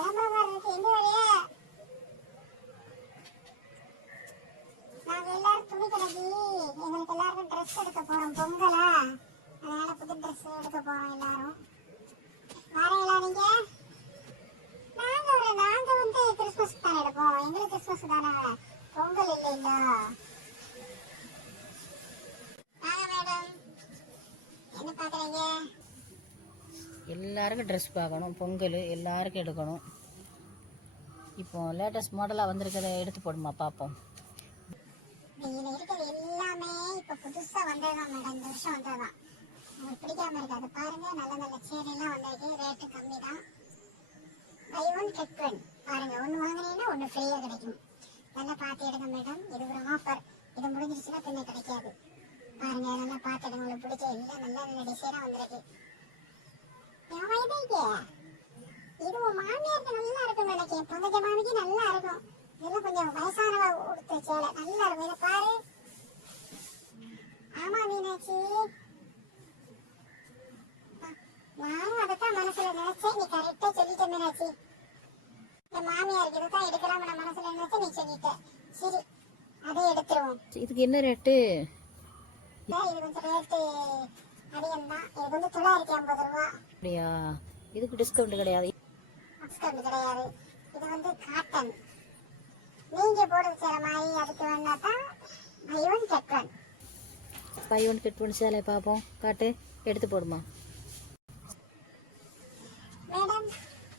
இருக்கு எங்க வழியா நாங்க எல்லாரும் துணி கடைக்கு எங்களுக்கு எல்லாருக்கும் ட்ரெஸ் எடுக்க போறோம் பொங்கலா. அதனால புது ட்ரெஸ் எடுக்க போறோம் எல்லாரும். வரீங்களா நீங்க? நாங்க வந்து கிறிஸ்மஸ் தான் எடுப்போம். எங்களுக்கு கிறிஸ்மஸ் தானே, பொங்கல் இல்லைங்களா? வாங்க மேடம், என்ன பாக்குறீங்க? எல்லாருக்கும் ட்ரெஸ் பார்க்கணும், பொங்கல் எல்லாருக்கும் எடுக்கணும். இப்போ லேட்டஸ்ட் மாடலாக வந்திருக்கிறத எடுத்து போடுமா பார்ப்போம். இதில் இருக்கிறது எல்லாமே இப்போ புதுசாக வந்ததுதான் மேடம், இந்த வருஷம் வந்ததுதான். உங்களுக்கு பிடிக்காம இருக்காது பாருங்க. நல்ல நல்ல சேலையெல்லாம் வந்திருக்கு, ரேட்டு கம்மி தான். பை ஒன் கெட் ஒன் பாருங்க, ஒன்று வாங்கினீங்கன்னா ஒன்று ஃப்ரீயாக கிடைக்கும். நல்லா பார்த்து எடுங்க மேடம், இது ஒரு ஆஃபர். இது முடிஞ்சிருச்சுன்னா பின்ன கிடைக்காது. பாருங்க, நல்லா பார்த்து எடுங்க, உங்களுக்கு பிடிச்ச எல்லாம் நல்ல நல்ல டிசைனாக வந்திருக்கு. இது உன் மாமியாருக்கு நல்லா இருக்கும் நினைக்கிறேன். பங்கஜ மாமிக்கு நல்லா இருக்கும். இதெல்லாம் கொஞ்சம் வயசானவ உடுத்த சேலை நல்லா இருக்கும். இதை பாரு. ஆமா மீனாட்சி, நானும் அதைத்தான் மனசுல நினைச்சேன். நீ கரெக்டா சொல்லிட்ட மீனாட்சி. என் மாமியாருக்கு இதைத்தான் எடுக்கலாம் நான் மனசுல நினைச்சேன், நீ சொல்லிட்ட. சரி, அதை எடுத்துருவோம். இதுக்கு என்ன ரேட்டு? இது கொஞ்சம் ரேட்டு அதிகம் தான். இது வந்து 950 ரூபா. அப்படியா? இதுக்கு டிஸ்கவுண்ட் கிடையாது? டிஸ்கவுண்ட் கிடையாது. இது வந்து காட்டன். நீங்க போடுற சேலை மாதிரி அதுக்கு வேணா தான் buy one get one. Buy one get one சேலை பார்ப்போம், காட்டு, எடுத்து போடுமா. மேடம்,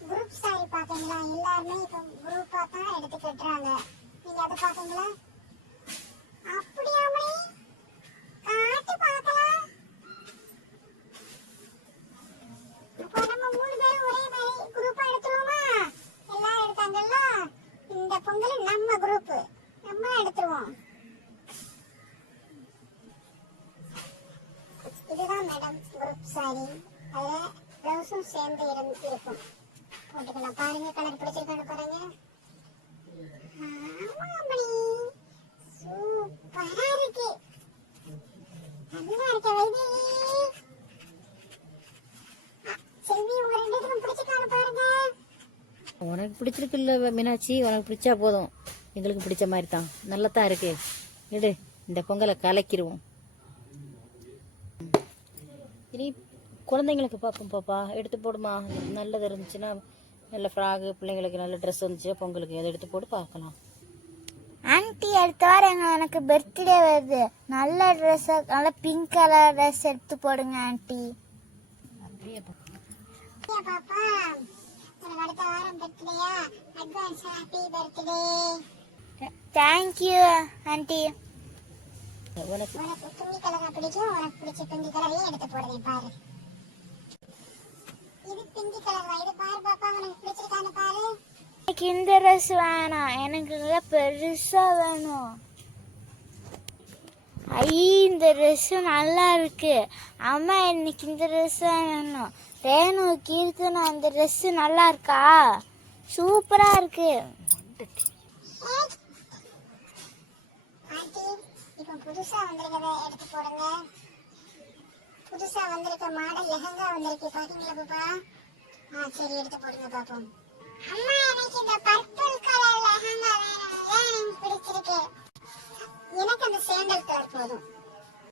குரூப் சாரி பாத்தீங்களா? எல்லாருமே இப்போ குரூப்பா தான் எடுத்து கட்டுறாங்க. நீங்க அதை பாத்தீங்களா? அப்படியா மணி? காட்டு பார்க்கலாம். அப்போ நம்ம 3 பேரும் ஒரே மாதிரி குரூப்பா எடுத்துருவோமா? எல்லாரும் எடுத்தாங்கல்ல, இந்த பொங்கல் நம்ம குரூப் நம்ம எடுத்துருவோம். இதுதான் மேடம் குரூப் சாரி. அதுல ப்ளவுஸும் சேர்ந்து இருக்கும், போட்டுக்கலாம். பாருங்க, கலர் பிடிச்சிருக்காங்க பாருங்க. ஆமாமணி, சூப்பரா இருக்கு, நல்லா இருக்க வைதி. செல்வி, உங்க 2 பேருக்கும் பிடிச்சிருக்காங்க பாருங்க. உனக்கு பிடிச்சிருக்குல்ல மீனாட்சி, உனக்கு பிடிச்சா போதும். எங்களுக்கு பிடிச்ச மாதிரி தான், நல்லா தான் இருக்கு. எடு, இந்த பொங்கலை கலக்கிடுவோம். இனி குழந்தைங்களுக்கு பார்ப்போம் பாப்பா, எடுத்து போடுமா. நல்லது இருந்துச்சுன்னா, நல்ல ஃப்ராகு, பிள்ளைங்களுக்கு நல்ல ட்ரெஸ் வந்துச்சுன்னா பொங்கலுக்கு அதை எடுத்து போட்டு பார்க்கலாம். ஆன்ட்டி, அடுத்த வாரம் எனக்கு பர்த்டே வருது. நல்ல ட்ரெஸ், நல்ல பிங்க் கலர் ட்ரெஸ் எடுத்து போடுங்க ஆன்ட்டி. அப்படியே பாப்பா, உனக்கு அடுத்த வாரம் பர்த்டேயா? Advance happy birthday. Thank you aunty. உனக்கு துணி கலரா பிடிக்கும், உனக்கு பிடிச்ச பிங்க் கலரையும் எடுத்து போடுறேன் பாரு. இது பிங்க் கலரா? இது பாரு பாப்பா, உனக்கு பிடிச்சிருக்கான்னு பாரு. எனக்கு இந்த ட்ரெஸ் வேணாம், எனக்கு நல்லா பெருசா வேணும். இந்த ட்ரெஸ் நல்லா இருக்கு. அம்மா, எனக்கு இந்த ட்ரெஸ் வேணும். ரேணு, கீர்த்தனா, அந்த ட்ரெஸ் நல்லா இருக்கா? சூப்பரா இருக்கு. ஆண்டி, இப்போ புதுசா வந்திருக்கத எடுத்து போடுங்க. புதுசா வந்திருக்க மாடல் லெஹங்கா வந்திருக்கு, பாத்தீங்களா பாப்பா? சரி, எடுத்து போடுங்க பாப்போம். அம்மா, எனக்கு இந்த பர்பிள் கலர் லெஹங்கா வேணும், எனக்கு பிடிச்சிருக்கு. எனக்கு அந்த சாண்டல் கலர் போதும்.